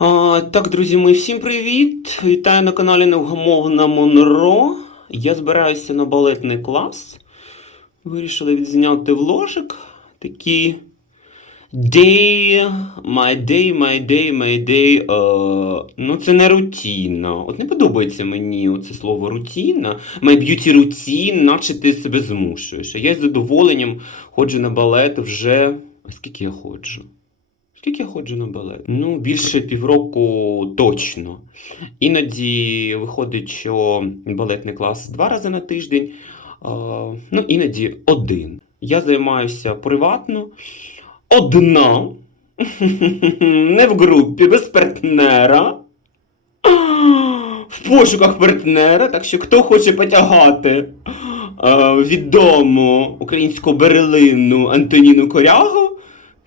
А, так, друзі, мої, всім привіт! Вітаю на каналі Невгамовна Монро. Я збираюся на балетний клас. Вирішили відзняти вложик. Такий day, my day, my day, my day. Е, ну, це не рутіна. От не подобається мені оце слово рутіна. My beauty routine, наче ти себе змушуєш. Я з задоволенням ходжу на балет вже. А скільки я ходжу? Скільки я ходжу на балет? Ну, більше півроку точно. Іноді виходить, що балетний клас два рази на тиждень, ну іноді один. Я займаюся приватно, одна, не в групі, без партнера. В пошуках партнера, так що хто хоче потягати відому українську берлину Антоніну Корягу,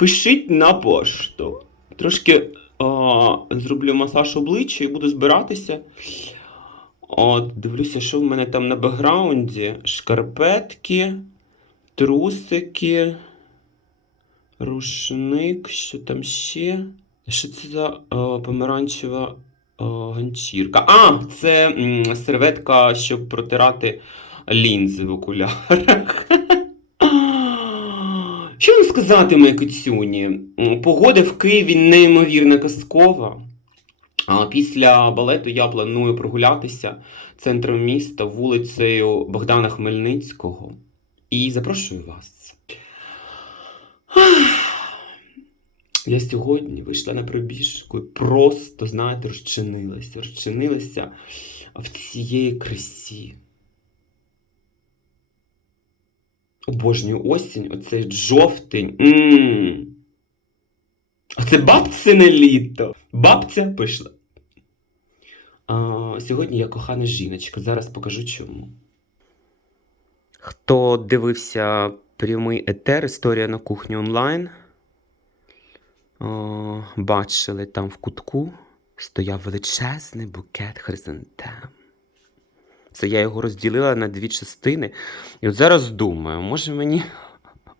пишіть на пошту. Трошки а, зроблю масаж обличчя і буду збиратися. От, дивлюся, що в мене там на бекграунді. Шкарпетки, трусики, рушник, що там ще? Що це за а, помаранчева а, ганчірка? А, це м, серветка, щоб протирати лінзи в окулярах. Що вам сказати, мої кицюні? Погода в Києві неймовірно казкова. А після балету я планую прогулятися центром міста вулицею Богдана Хмельницького. І запрошую вас. Я сьогодні вийшла на пробіжку і просто, знаєте, розчинилася, розчинилася в цієї красі. Обожнюю осінь, оцей жовтень. Мм. Оце бабцине літо. Бабця пішла. А, сьогодні я кохана жіночка. Зараз покажу чому. Хто дивився прямий етер Історія на кухні онлайн? О, бачили там в кутку стояв величезний букет хризантем. Це я його розділила на дві частини. І от зараз думаю, може мені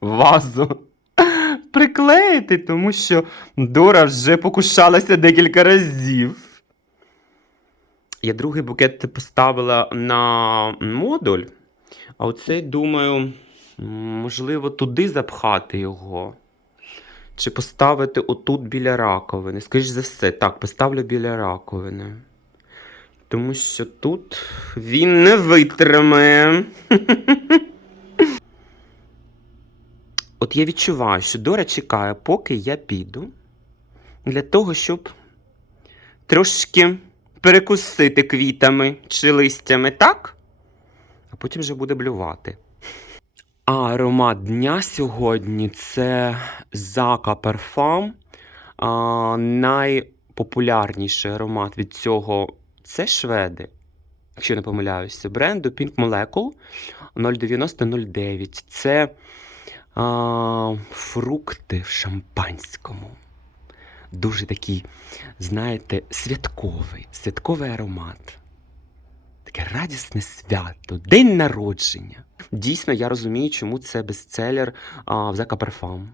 вазу приклеїти, тому що Дора вже покушалася декілька разів. Я другий букет поставила на модуль, а оцей думаю, можливо, туди запхати його. Чи поставити отут біля раковини. Скоріш за все, так, поставлю біля раковини. Тому що тут він не витримає. От я відчуваю, що Дора чекає, поки я піду, для того, щоб трошки перекусити квітами чи листями, так? А потім вже буде блювати. А аромат дня сьогодні це Зака Парфам. Найпопулярніший аромат від цього це шведи. Якщо не помиляюся, бренду Pink Molecule 09009. Це а, фрукти в шампанському. Дуже такий, знаєте, святковий, святковий аромат. Таке радісне свято, день народження. Дійсно, я розумію, чому це бестселер а, в Зака Парфам.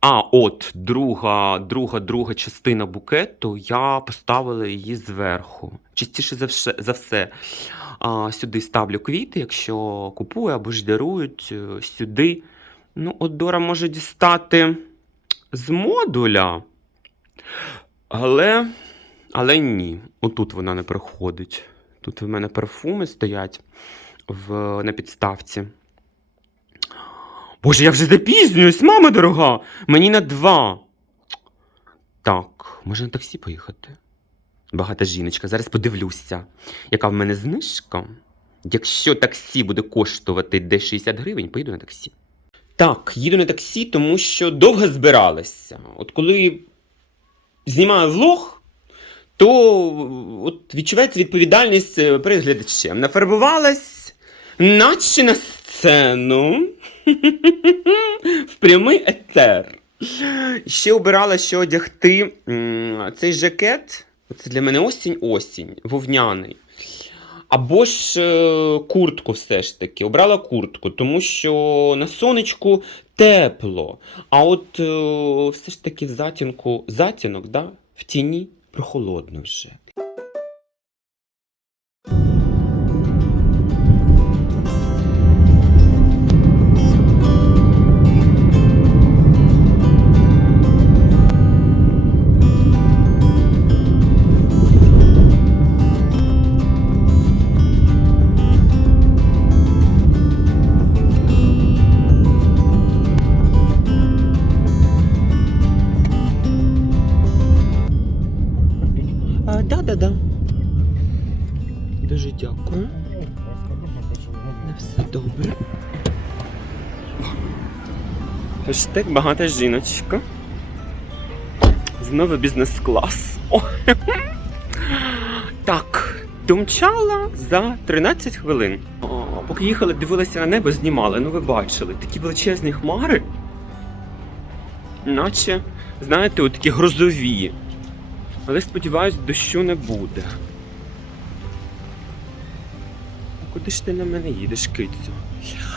А от друга, друга, друга частина букету, я поставила її зверху. Частіше за все, за все а, сюди ставлю квіти, якщо купую або ж дарують е, сюди. Ну, от Дора може дістати з модуля. Але, але ні, отут вона не проходить. Тут в мене парфуми стоять в, на підставці. Боже, я вже запізнююсь, мама дорога! Мені на два. Так, може на таксі поїхати? Багата жіночка, зараз подивлюся, яка в мене знижка. Якщо таксі буде коштувати десь 60 гривень, поїду на таксі. Так, їду на таксі, тому що довго збиралася. От коли знімаю влог, то от відчувається відповідальність е, перед глядачем. Нафарбувалась, наче на сцену. В прямий етер. Ще обирала, що одягти цей жакет. Це для мене осінь-осінь, вовняний. Або ж е, куртку все ж таки. Обрала куртку, тому що на сонечку тепло. А от е, все ж таки в затінку, затінок, да? в тіні прохолодно вже. Все добре. Хештег багата жіночка. Знову бізнес-клас. Так, домчала за 13 хвилин. Поки їхали, дивилися на небо, знімали. Ну ви бачили, такі величезні хмари. Наче, знаєте, такі грозові. Але сподіваюсь, дощу не буде. Куди ти на мене їдеш, кицю?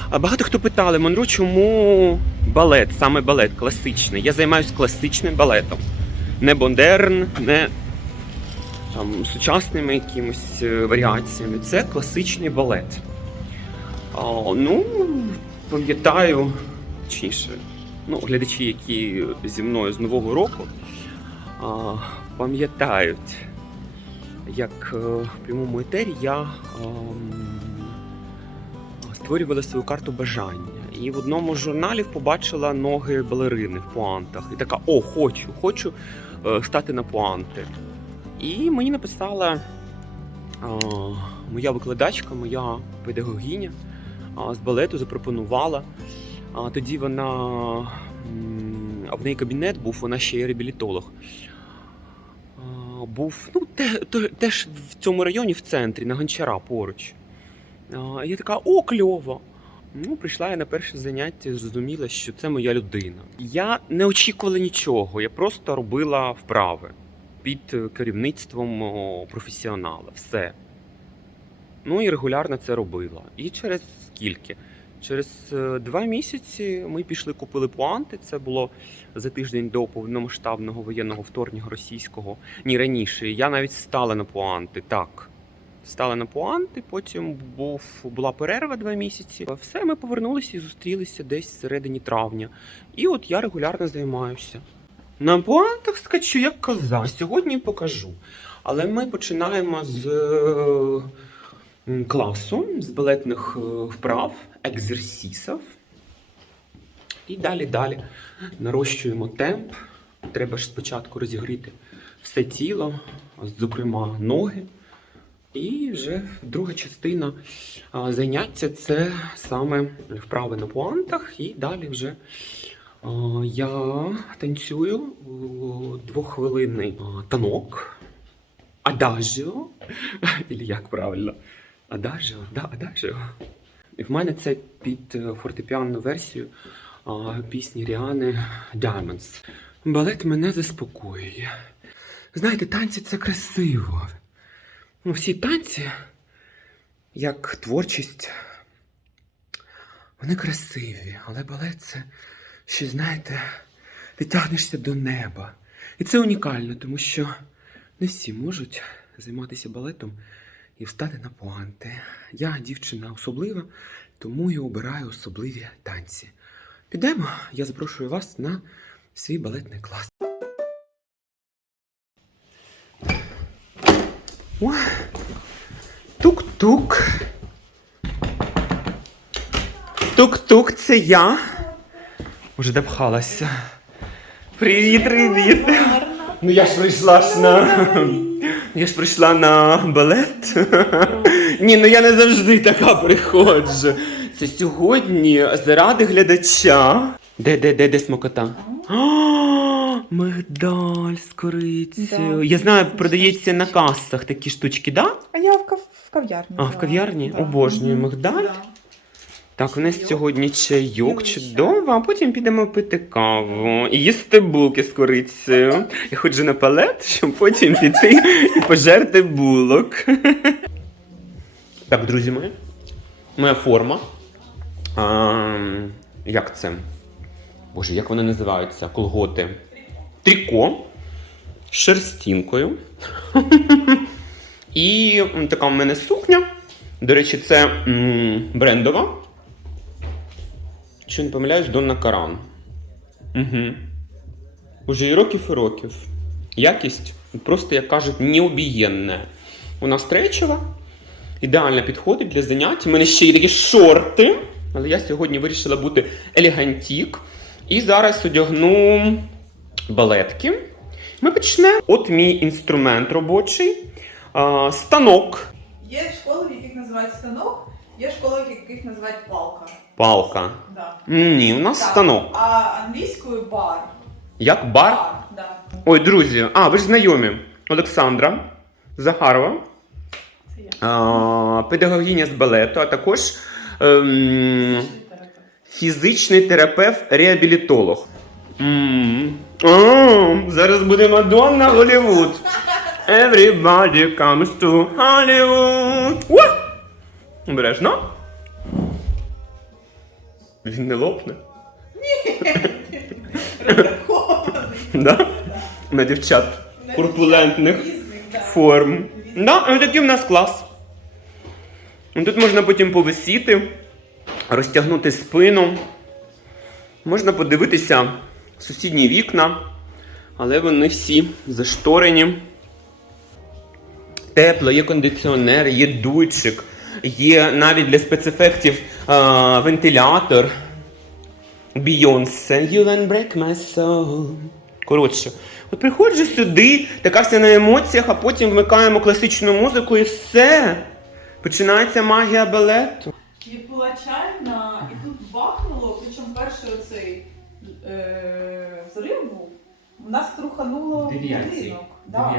А багато хто питали, Монро, чому балет, саме балет, класичний. Я займаюся класичним балетом. Не модерн, не там, сучасними якимось е, варіаціями. Це класичний балет. А, ну, пам'ятаю, точніше, ну, глядачі, які зі мною з Нового року, а, пам'ятають, як е, в прямому етері я ем, створювала свою карту бажання. І в одному з журналів побачила ноги балерини в пуантах. І така: о, хочу, хочу е, стати на пуанти. І мені написала моя викладачка, моя педагогіня з балету запропонувала. Тоді вона а в неї кабінет був, вона ще є реабілітолог. Був ну, те, те- теж в цьому районі, в центрі, на гончара поруч. Я така, о, кльово. Ну, прийшла я на перше заняття, зрозуміла, що це моя людина. Я не очікувала нічого, я просто робила вправи під керівництвом професіонала. Все. Ну і регулярно це робила. І через скільки? Через е, два місяці ми пішли, купили пуанти. Це було за тиждень до повномасштабного воєнного вторгнення російського. Ні, раніше. Я навіть стала на пуанти. Так. Стала на пуанти, потім був, була перерва два місяці. Все, ми повернулися і зустрілися десь всередині травня. І от я регулярно займаюся. На пуантах скачу як коза. Сьогодні покажу. Але ми починаємо з е, класу, з балетних е, вправ, екзерсісів. І далі, далі нарощуємо темп. Треба ж спочатку розігріти все тіло, зокрема ноги. І вже друга частина заняття це саме вправи на пуантах. І далі вже я танцюю о, двоххвилинний танок. Адажіо. Или як правильно? Адажіо, да, адажіо. І в мене це під е, фортепіанну версію пісні Ріани Diamonds. Балет мене заспокоює. Знаєте, танці це красиво. Ну, всі танці, як творчість, вони красиві, але балет це ще, знаєте, ти тягнешся до неба. І це унікально, тому що не всі можуть займатися балетом і встати на пуанти. Я дівчина особлива, тому і обираю особливі танці. Підемо, я запрошую вас на свій балетний клас. Тук-тук. Тук-тук, це я. Уже допхалася. Привіт, привіт. Ну я ж прийшла ж на. Я ж прийшла на балет. Ні, ну я не завжди така приходжу. Це сьогодні заради глядача. Де, де, де, де смокота? Мигдаль з корицею. Да, Я знаю, це продається на касах такі штучки, да? А я в, кав... в кав'ярні. А, в кав'ярні? Да. Обожнюю мигдаль. Да. Так, у нас Чайок. сьогодні чайок ще. чудово, а потім підемо пити каву і їсти булки з корицею. Я ходжу на палет, щоб потім піти і пожерти булок. Так, друзі мої, моя форма. А, як це? Боже, як вони називаються? Колготи. Тріко з шерстінкою. І така в мене сукня. До речі, це брендова. Якщо не помиляюсь, Донна Каран. Угу. Уже і років і років. Якість просто, як кажуть, необієнна. Вона стрейчева, ідеально підходить для занять. У мене ще є такі шорти, але я сьогодні вирішила бути елегантік. І зараз одягну балетки. Ми почнемо. От мій інструмент робочий. А, станок. Є школи, в яких називають станок, є школи, в яких називають палка. Палка. Да. Ні, у нас Так. станок. А англійською бар. Як бар? да. Ой, друзі, а ви ж знайомі. Олександра Захарова, Це я. а, педагогіня з балету, а також ем, фізичний терапевт-реабілітолог. М. О, зараз буде Мадонна Голлівуд. Everybody comes to Hollywood. Уа! Обережно. Він не лопне. Да? На дівчат корпулентних да. форм. Да, ось такий в нас клас. Тут можна потім повисіти, розтягнути спину. Можна подивитися сусідні вікна, але вони всі зашторені. Тепло, є кондиціонер, є дуйчик, є навіть для спецефектів а, вентилятор. Beyoncé, you can break my soul. Коротше, от приходжу сюди, така вся на емоціях, а потім вмикаємо класичну музику і все. Починається магія балету. І була чайна, і тут бахнуло, причому перший оцей е, взрив був. У нас трухануло будинок. Да.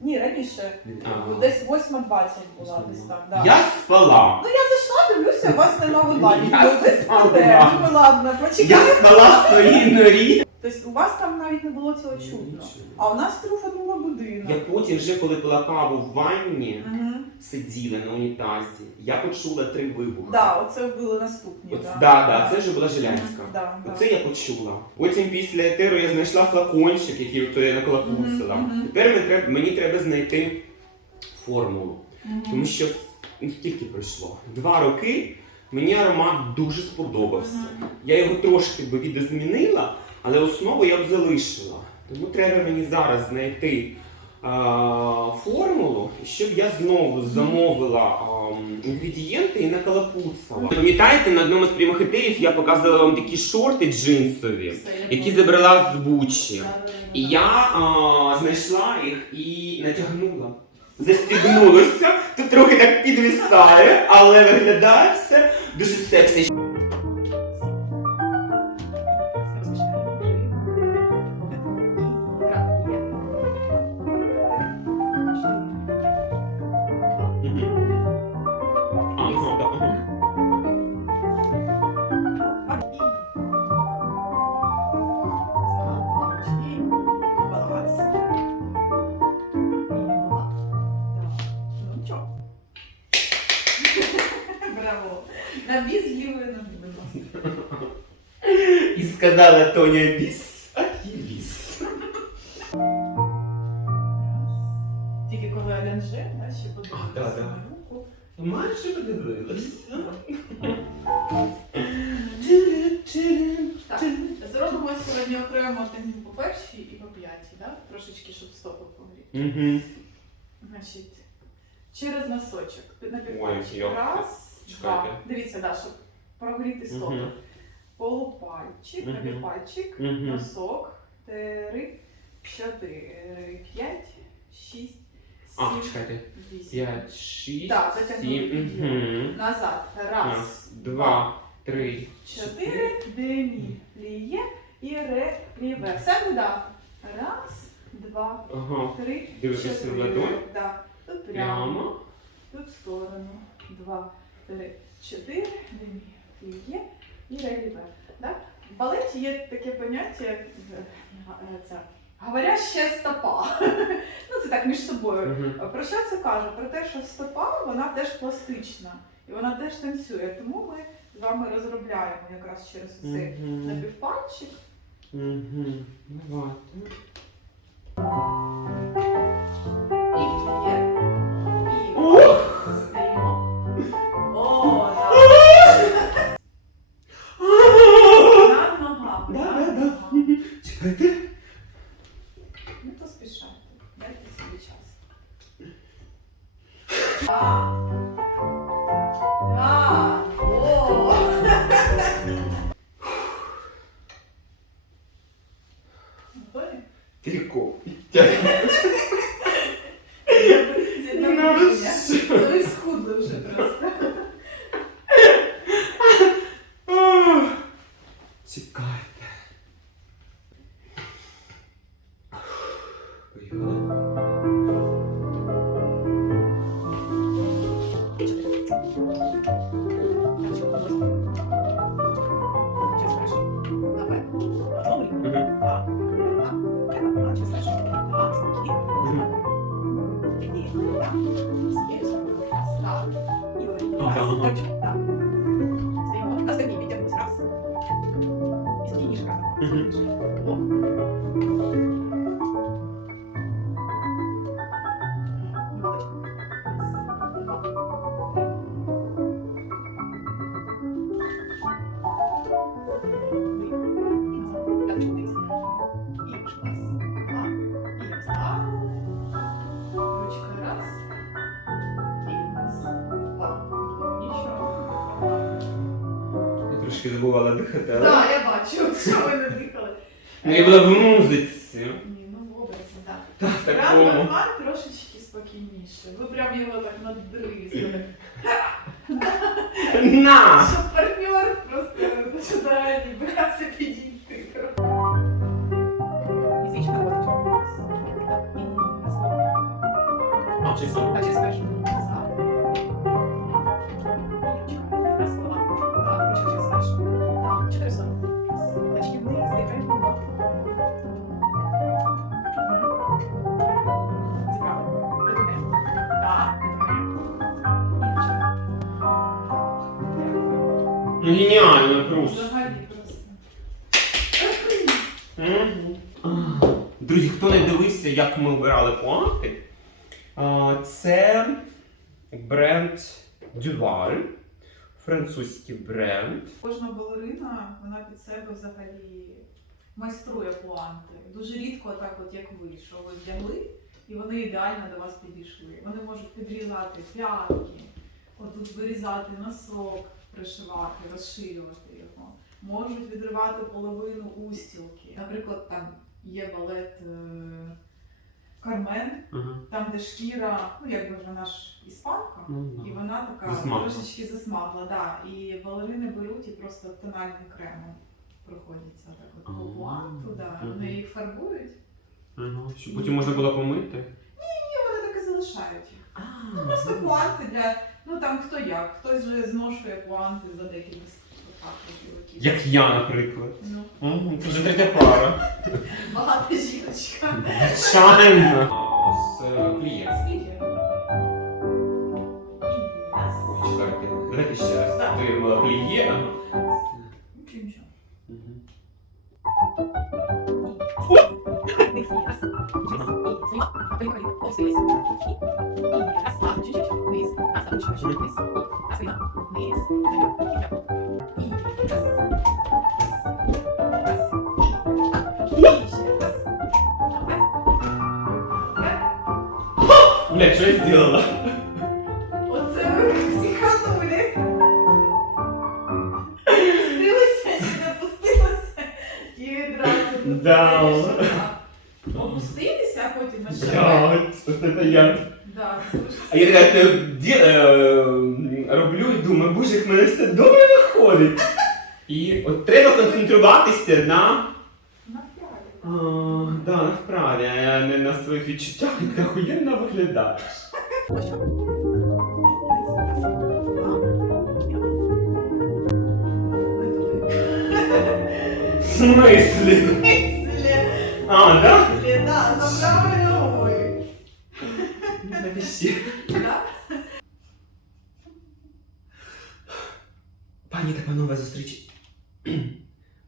Ні, раніше. Ага. Десь 8.20 була десь там. Да. Я спала. Ну я зайшла, дивлюся, у вас нема владі. Я Ви спала. спите. Ну ладно, Я почекайте. спала в своїй норі. Тобто у вас там навіть не було цього чутно. А у нас трухануло будинок. Я потім, вже коли пила каву в ванні, Угу. Сиділа на унітазі, я почула три вибухи. Да, оце були наступні. От, да. да, да, це вже була Жилянська. Да, да. Оце я почула. Потім після етеру я знайшла флакончик, який от я наколопусила. Мгм, мгм. Тепер мені треба, мені треба знайти формулу. Мгм. Тому що ну, скільки пройшло? Два роки мені аромат дуже сподобався. Мгм. Я його трошки би відозмінила, але основу я б залишила. Тому треба мені зараз знайти формулу, щоб я знову замовила інгредієнти і накалапуцала. Пам'ятаєте, на одному з прямих етерів я показувала вам такі шорти джинсові, які забрала з Бучі. І я а, знайшла їх і натягнула. Застігнулася, тут трохи так підвисає, але виглядає все дуже сексі. Сказала Тоня біс, а я біс. Тільки коли Аленже, да, ще А, да, подивилася да. на руку. Майже подивилася. Так, зробимо сьогодні окремо темі по першій і по п'ятій, да? трошечки, щоб стопи погріти. Угу. Значить, через носочок. Під- На Ой. Раз, Чекайте. два. Дивіться, да, щоб прогріти стопи. Мгм. Полупальчик, Мгм. на підпальчик, Мгм. носок, три, чотири, п'ять, шість, А, сім, чекайте. вісім. П'ять, шість, Так, затягнули сім. підйом. Угу. Назад. Раз, два, три, чотири, демі, ліє і ре. Все да. Раз, два, Ага. три, Дивитися в чотири. ладонь. Да. Тут прямо. Прямо. Тут в сторону. Два, три, чотири, демі, ліє і ре. Да? В балеті є таке поняття, як е, е, ця Говоряща стопа. ну це так між собою. Мгм. Про що це каже? Про те, що стопа вона теж пластична і вона теж танцює. Тому ми з вами розробляємо якраз через цей Мгм. напівпальчик. Мгм. Давайте. І 結構いゃい Mm-hmm. Я була в музиці. Ні, ну в образі, так. Так, Прям такому. Батман трошечки спокійніше. Ви прям його так надризли. На! Щоб плати, а, це бренд Duval, французький бренд. Кожна балерина, вона під себе взагалі майструє пуанти. Дуже рідко так, от як ви, що ви вдягли, і вони ідеально до вас підійшли. Вони можуть підрізати п'ятки, отут вирізати носок, пришивати, розширювати його. Можуть відривати половину устілки. Наприклад, там є балет Кармен, там де шкіра, ну якби ж вона ж іспанка. Ну, І вона така Засмагла. трошечки засмагла, да. І балерини беруть і просто тональним кремом проходяться так от по А, планту, да. мгм. Вони їх фарбують, Ага, Щоб потім можна було помити. і вони так і залишають їх. Ну просто планти для. Ну там хто як, хтось же зношує планти за декілька. Як я, наприклад. Ну, Це вже третя пара. багата жіночка. Звичайно. Е, клієнт. Раз. Чекайте, давайте ще раз. Ти була клієнт. Нічого, нічого. Мгм. Бля, Блядь, от це я. Да, А я так ді- е, роблю і думаю, боже, як в мене все добре виходить. І от треба концентруватися на, а, да, на вправі, а не на своїх відчуттях, як ти охуєнно що. В смислі? А, да? Да, за Пані та панове, зустріч.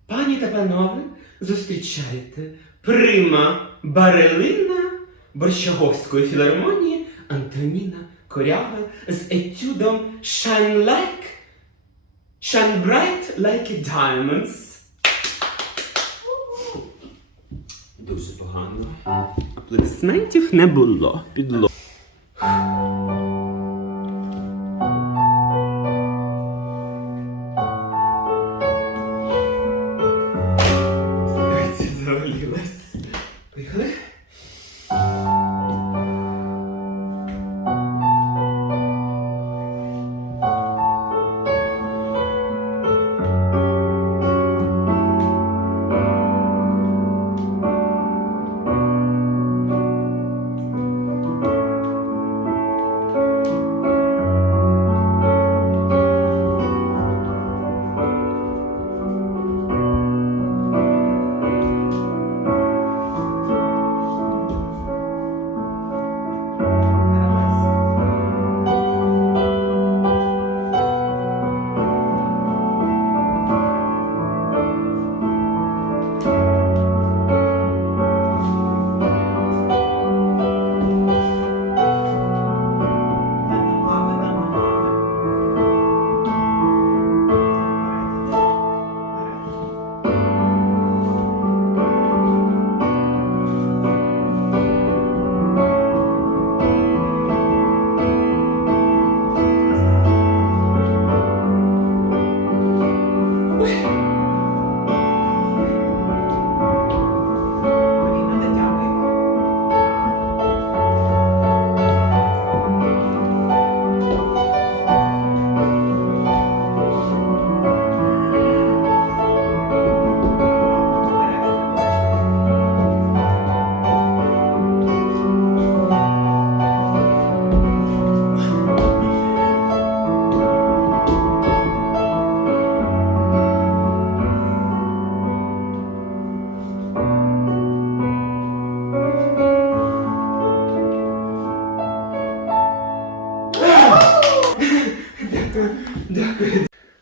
Пані та панове, зустрічайте прима барелина Борщаговської філармонії Антоніна Коряга з етюдом Shine Like Shine Bright Like a Diamonds. Дуже погано. Аплодисментів не було. Підло.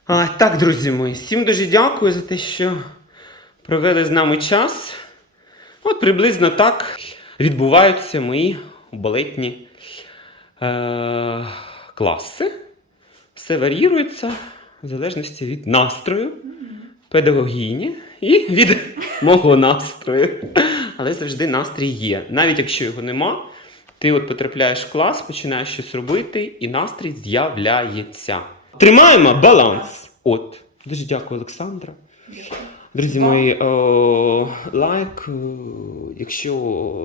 А, так, друзі мої, всім дуже дякую за те, що провели з нами час. От приблизно так відбуваються мої балетні е- класи. Все варіюється в залежності від настрою, педагогіні і від мого настрою. Але завжди настрій є. Навіть якщо його нема, ти от потрапляєш в клас, починаєш щось робити, і настрій з'являється. Тримаємо баланс. От. Дуже дякую, Олександра. Друзі мої, о, лайк, якщо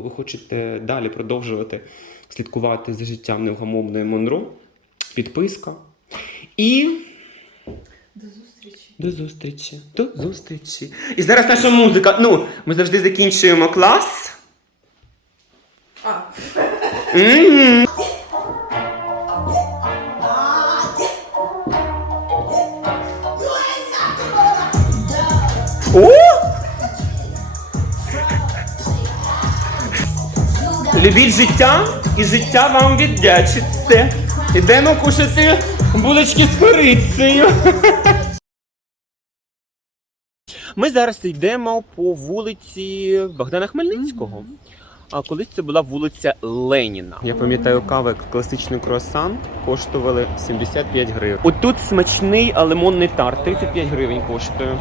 ви хочете далі продовжувати слідкувати за життям невгамовної Монро, підписка. І До зустрічі. до зустрічі. До зустрічі. І зараз наша музика. Ну, ми завжди закінчуємо клас. Любіть життя, і життя вам віддячить все. Ідемо кушати булочки з корицею. Ми зараз йдемо по вулиці Богдана Хмельницького. А колись це була вулиця Леніна. Я пам'ятаю, кава як класичний круасан коштували 75 гривень. Отут смачний, а лимонний тарт 35 гривень коштує.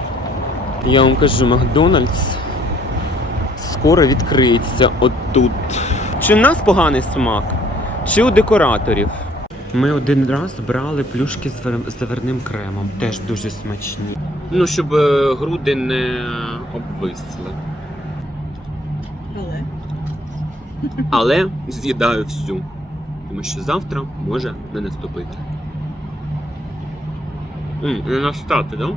Я вам кажу, Макдональдс скоро відкриється отут. Чи в нас поганий смак, чи у декораторів. Ми один раз брали плюшки з вер- з заварним кремом, теж дуже смачні. Ну, щоб е, груди не обвисли. але. Але з'їдаю всю. Тому що завтра може не наступити. М, не настати, да?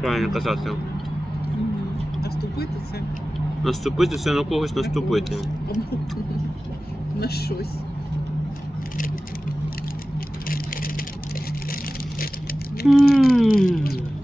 Правильно казати. Наступити це Наступити це на когось наступити. на щось. М.